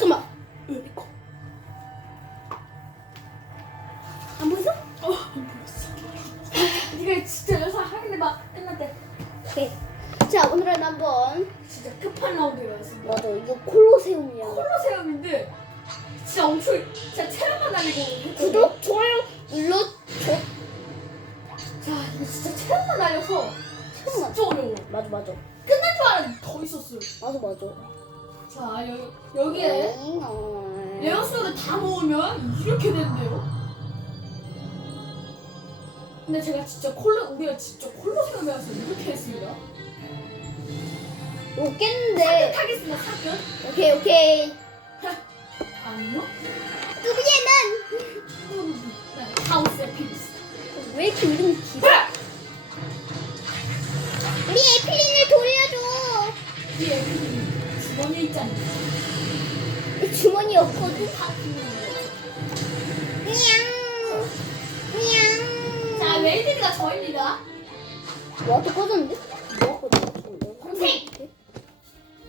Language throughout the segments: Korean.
잠깐만. 왜 이거? 안 보였어? 어, 안 보였어. 네가 진짜 여사 하긴 해봐. 끝났대. 오케이. 자, 오늘은 한번 진짜 끝판 라운드였습니다. 맞아. 이거 콜로세움이야. 콜로세움인데 진짜 엄청 진짜 체력만 날리고 구독, 좋아요 눌러 줘. 자 이거 진짜 체력만 날려서 잠깐만. 진짜 어려워. 맞아, 맞아. 끝날 줄 알았는데 더 있었어요. 맞아, 맞아. 자 여, 여기에 어. 레어스를 다 모으면 이렇게 되는데요. 근데 제가 진짜 콜로 우리가 진짜 콜로세움이라서 이렇게 했습니다. 깼는데. 타겠습니다. 사건 오케이, 오케이. 아니요? 누구야, 네, 하우스의 피스. 난? 왜 이렇게 이름이 길어? 우리 에필린을 돌려줘. 뒤에 주머니에 있잖아요. 이 주머니 없거든. 다 미양. 미양. 자, 웨이드가 저입니다. 와, 또 꺼졌는데? 뭐 꺼졌는데? 동생!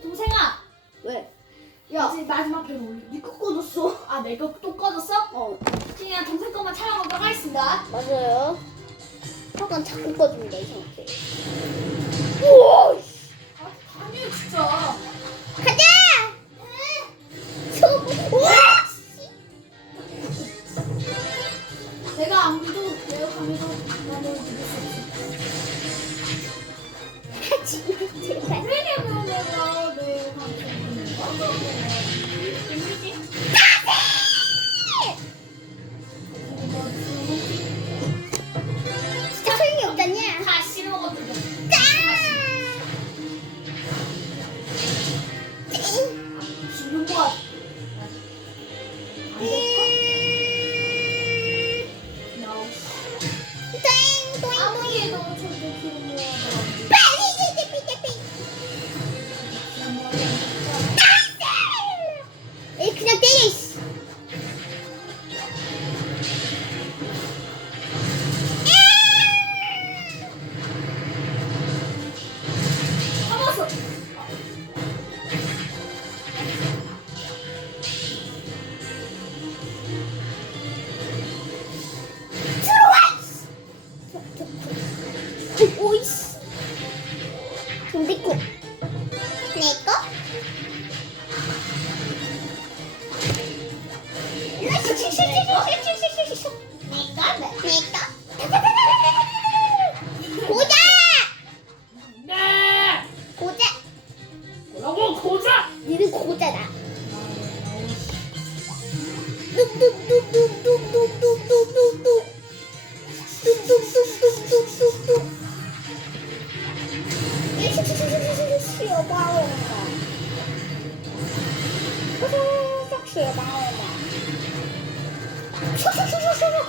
동생아, 왜? 야, 이제 마지막 배로 올리. 니꺼 꺼졌어. 아, 내 거 또 꺼졌어? 어, 그냥 동생 것만 촬영하도록 하겠습니다. 맞아요. 잠깐 자꾸 꺼집니다, 이상하게. 우와! 씨. 아, 아니에요, 진짜. 내가 안 믿어. 내가 안 믿어. 나는 믿을 수 없어. 왜냐면 내가 내 방송 o 铁达尔吗？咻！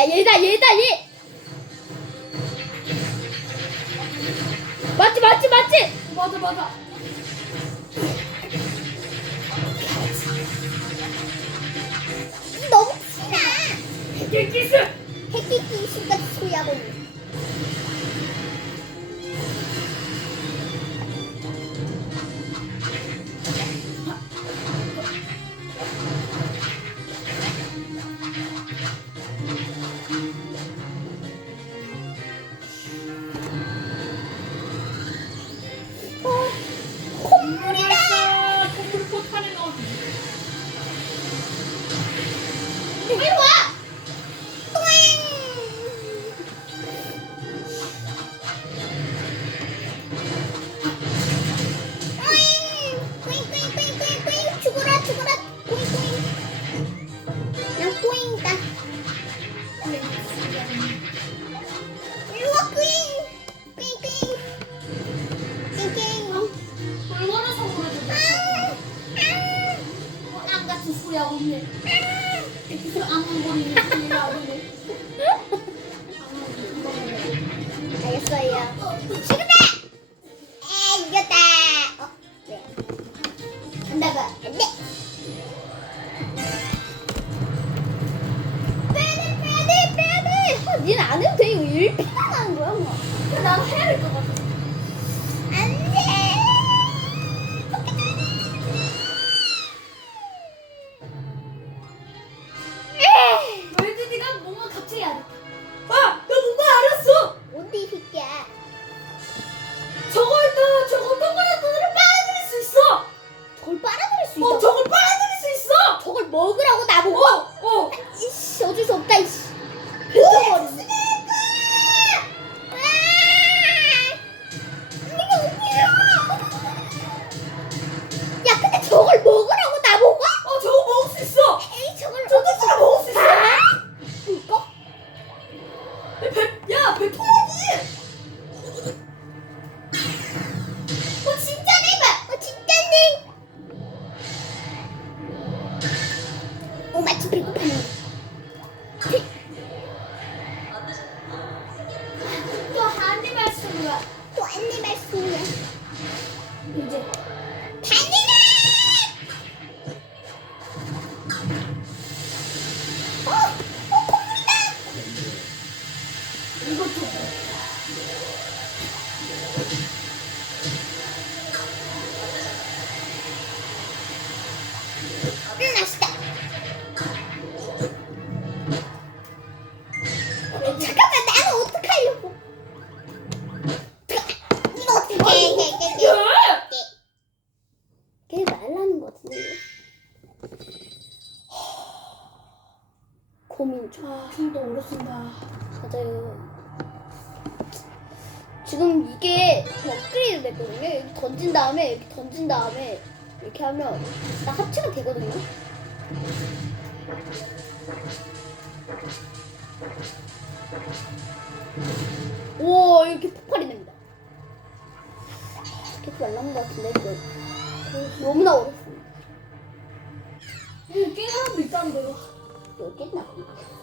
야, 얘다, 얘다, 얘! 맞지, 맞지, 맞지! 맞아 맞아. 너무 티나! 낄끼스. 핵기기 신같이 소리하고 있네. 啊，我。啊，我。That's a big penny. 아, 힘도 오래 쓴다. 맞아요. 지금 이게 업그레이드 됐거든요. 여기 던진 다음에 이렇게 던진 다음에 이렇게 하면 딱 합체가 되거든요. 오 이렇게 폭발이 됩니다. 이렇게 말라는 것 같은데 이거. 너무나 어렵습니다. 이거 낀 사람도 있다는데요. 여기 있나?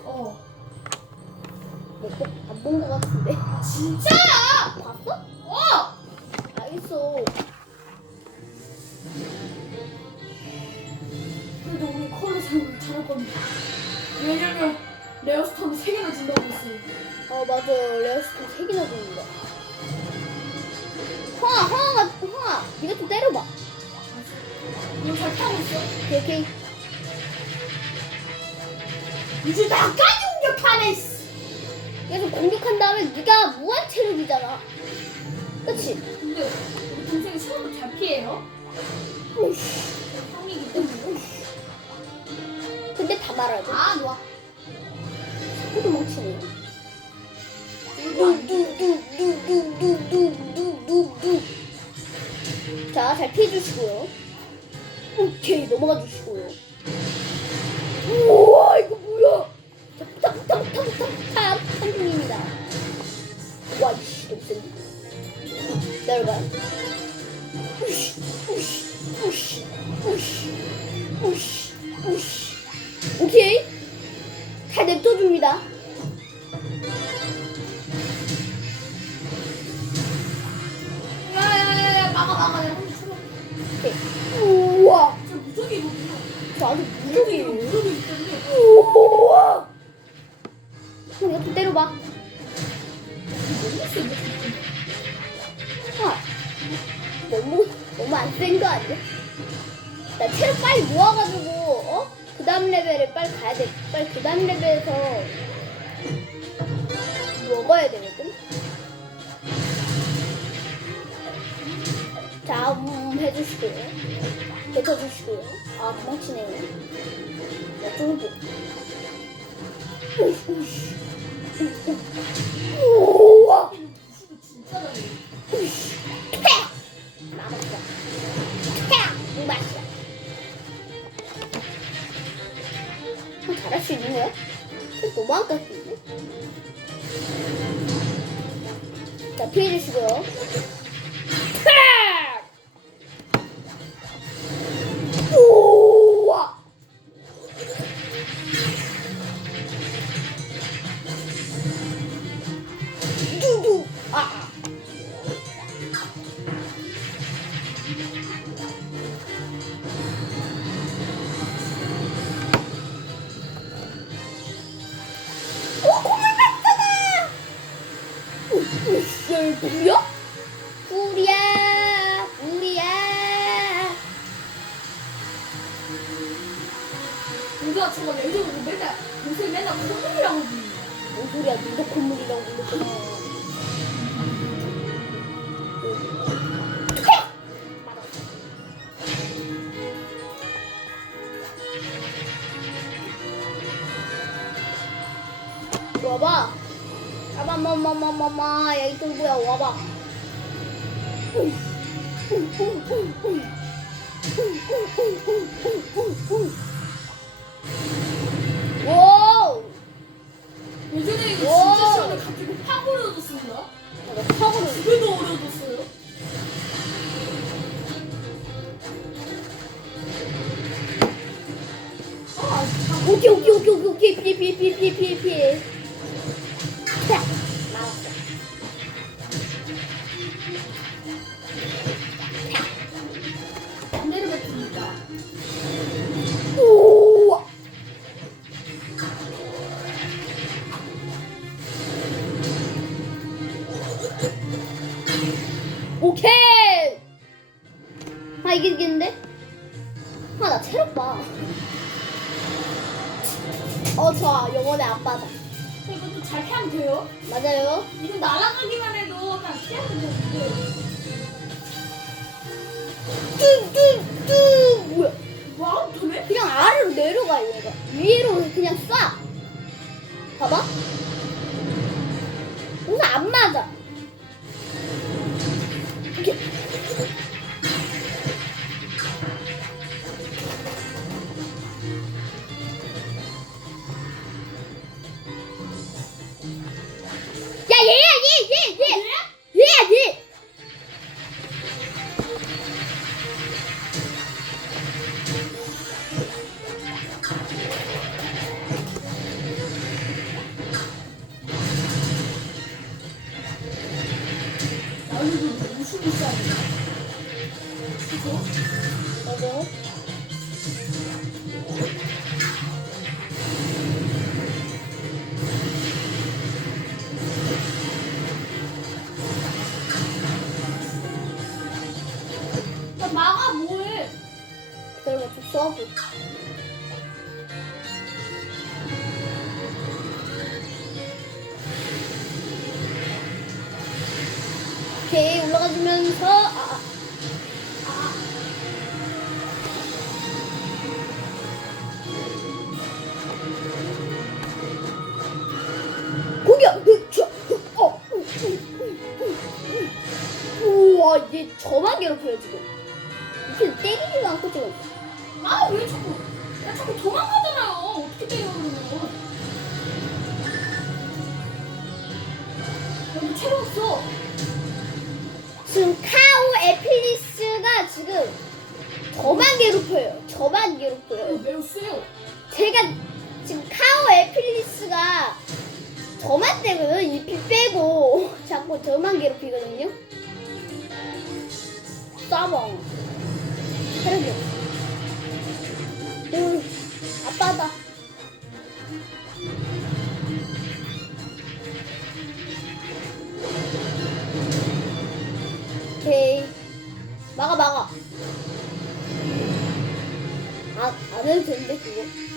어. 내거 안본 것 같은데 아, 진짜? 봤어? 어! 알겠어 그래도 우리 컬러 사용을 잘할 겁니다. 왜냐면 레어스톤이 3개나 준다고 했어요. 어 맞아 레어스톤 세 개나 줍니다 황아 황아가 황아 네가 좀 때려봐 이거 잘 타고 있어. 오케이 오케이 이제 나까지 공격하네, 씨! 좀 공격한 다음에 네가 무한 체력이잖아 그치? 근데 우리 동생이 수업을 잘 피해요. 형이기 때문에. 근데 다 말하죠 아, 좋아. 자꾸 도망치네 이거 안 돼. 뚝뚝뚝뚝뚝뚝뚝뚝뚝 자잘 피해 주시고요 오케이 넘어가 주시고요 우와 이거 뭐야 자 탁탁탁탁탁탁 한중입니다. 와 이씨 센데 내려봐 우씨 우씨 우씨 우씨 우씨 우씨. 오케이. 잘 냅둬줍니다. 야, 야, 야, 야, 막아, 막아. 쳐봐. 오케이. 우와. 저 무적이거든요. 저 아주 무적 我中午。 뭐야? 뿌리야, 뿌리야. 누가 저거 레이저 보고 맨날 요새 맨날 콧물이라고 부르는 뭔 소리야? 너도 콧물이라고 불렀잖아. 와봐. 아마마마마마마 야 이쪽 뭐야 와봐. 와우. 예전에 이거 와. 진짜 시원해 갑자기 확 어려워졌습니다 나 턱으로 왜더 어려워졌어요? 아 참. 오케이 오케이 오케이 오케이 오케이 피해 피해 피해 피해 피해 피해 오케이. 아 이기겠는데? 아 나 체력 봐 어 좋아. 영원의 아빠다 이것도 잘 피하면 돼요? 맞아요. 이거 날아가기만 해도 그냥 피하면 되는데 뚱뚱뚱. 뭐야? 와우 되네? 그냥 아래로 내려가 얘가. 위로 그냥 쏴. 봐봐. 우선 안 맞아 얘 저만 괴롭혀요 지금 이렇게 때리지도 않고 지금 아 왜 자꾸 야 자꾸 도망가잖아요 어떻게 때려 그러면 여기 채로 없어 지금 카오 에필리스가 지금 저만 괴롭혀요. 저만 이거 괴롭혀요. 매우 세요 제가 지금 카오 에필리스가 저만 때거든요. 잎이 빼고 자꾸 저만 괴롭히거든요. 싸봉. 체력이 없어. 오, 아빠다. 오케이. 막아, 막아. 아, 안 해도 되는데, 그거.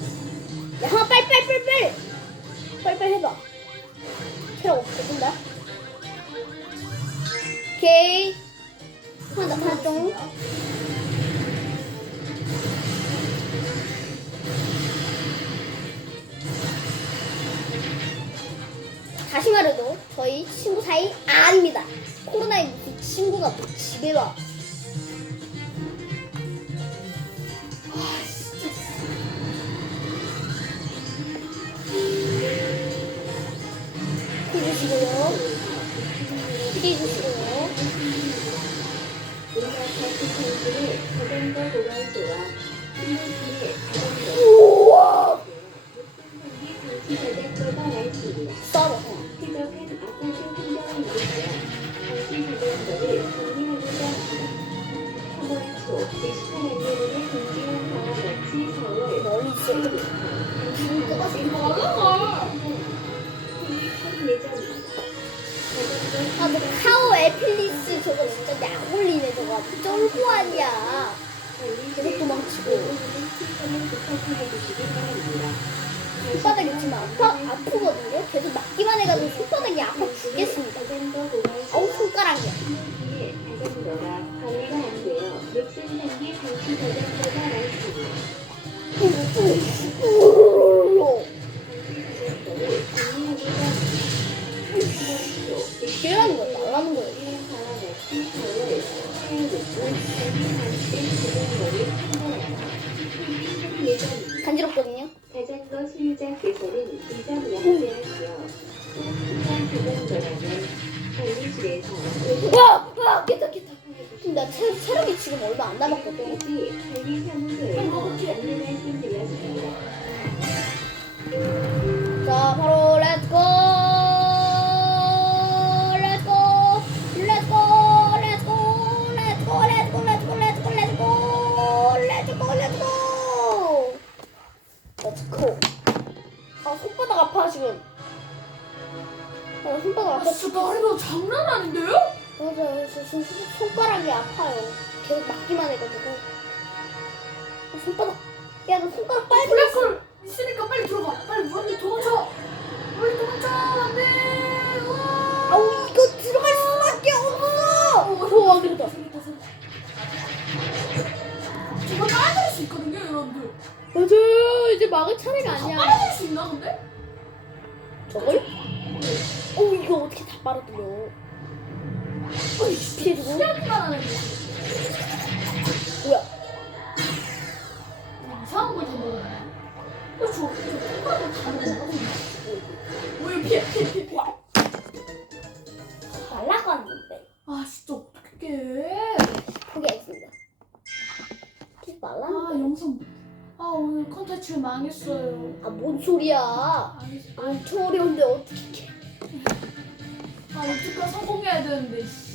야, 빨리 빨리 빨리 빨리 빨리 빨리 해봐. 체력 없어, 나 오케이. 하나 하나 좀. 다시 말해도 저희 친구 사이 아닙니다. 코로나19 친구가 집에 와. กินสวยดูงโอ้สวยที่นี่เขาเล่นสวย 쫄보 아니야. 계속 도망치고. 바랍니다. 손바닥이 지금 아파, 아프거든요? 계속 맞기만 해가지고 손바닥이 아파 죽겠습니다. 아우, 손가락이야. 뒤에 자 руку, 아. 진짜 나이가 장난 아닌데요? 맞아요. 저 손, 손, 손가락이 아파요. 계속 맞기만 해가지고. 아, 손바닥. 야, 너 손가락 빨리. 블랙홀 있으니까 빨리 들어가. 빨리 언니 도망쳐. 빨리 도망쳐. 안돼. 아우, 이거 들어갈 수밖에 없어! 오, 안 그랬다. 정말 빨아들일 수 있거든요, 여러분들. 맞아 이제 막을 차례가 아니야 빨아들일 수 있나 근데? 저걸? 어 이거 어떻게 다 빨아들여 어이 피해주고 피하기만 하는 게 뭐야 이상한 걸다 먹었네. 어, 저, 저 콩가루 다 먹어. 왜 피해, 피해, 피해, 피해. 말라갔는데 아, 진짜 어떡해. 포기하겠습니다 하지 아, 말라는데 영상. 아, 오늘 컨텐츠 망했어요. 아 뭔 소리야 아니, 아, 엄청 어려운데 어떻게 되는데. 씨.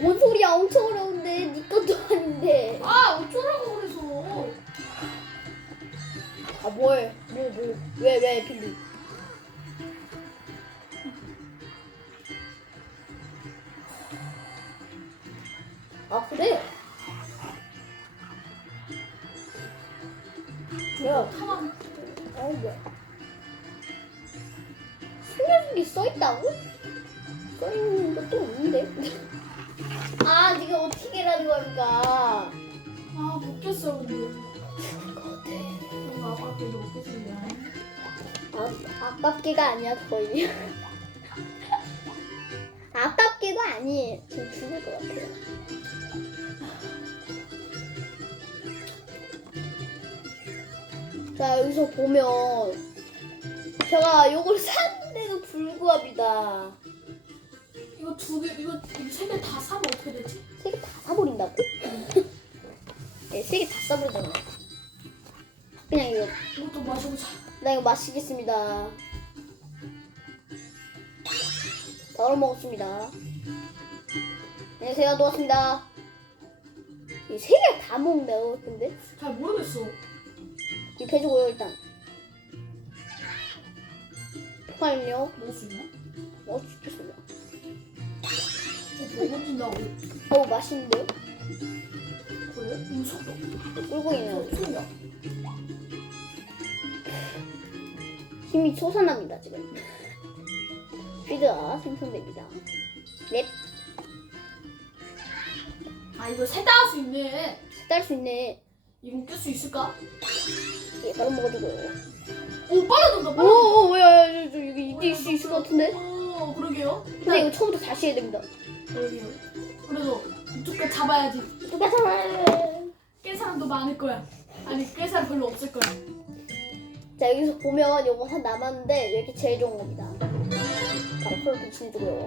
뭔 소리야 엄청 어려운데 네 것도 아닌데 아, 어쩌라고 그래서. 아 뭐해 뭐뭐왜 왜 빌리 아 그래 야 타만. 어 뭐야 숨겨주기 써있다고? 써있는 것도 없는데? 아 지금 어떻게 라는 겁니까? 아, 못 깼어, 근데. 죽을 것 같아 뭔가 아깝게도 못 깼어, 미안. 아, 아깝게가 아니야 거의 아깝게도 아니에요. 지금 죽을 것 같아요. 자 여기서 보면 제가 요걸 샀는데도 불구합니다 이거 두 개, 이거 세 개 다 사면 어떻게 되지? 세 개 다 사버린다고? 네, 세 개 다 사버리잖아 그냥 이거 이것도 마셔보자. 나 이거 마시겠습니다. 바로 먹었습니다. 안녕하세요, 노았습니다. 이세 개 다 먹네요, 근데? 잘 모르겠어. 이 해주고요, 일단. 폭발요? 먹을 수 있나? 먹을 수 있겠습니다. 어, 먹어진다고. 어우, 맛있는데요? 그래? 속도. 꿀고 있네요. 소리야. 힘이 솟아납니다, 지금. 퀴즈가 생성됩니다. 넵, 아, 이거 세다 할 수 있네. 딸 수 있네. 이거 깰수 있을까? 예, 바로 먹어주고요. 오, 빨라진다, 오, 빨라진다. 오, 왜, 왜, 저, 여기 이길 수 있을 것 같은데? 오, 그러게요. 근데 이거 처음부터 다시 해야 됩니다. 그러게요. 그래도 이쪽까지 잡아야지. 잡아야 깬 사람도 많을 거야. 아니 깬 사람 별로 없을 거야. 자 여기서 보면 요거 한 남았는데 여기 제일 좋은 겁니다. 바로 콜로 변신해주고요.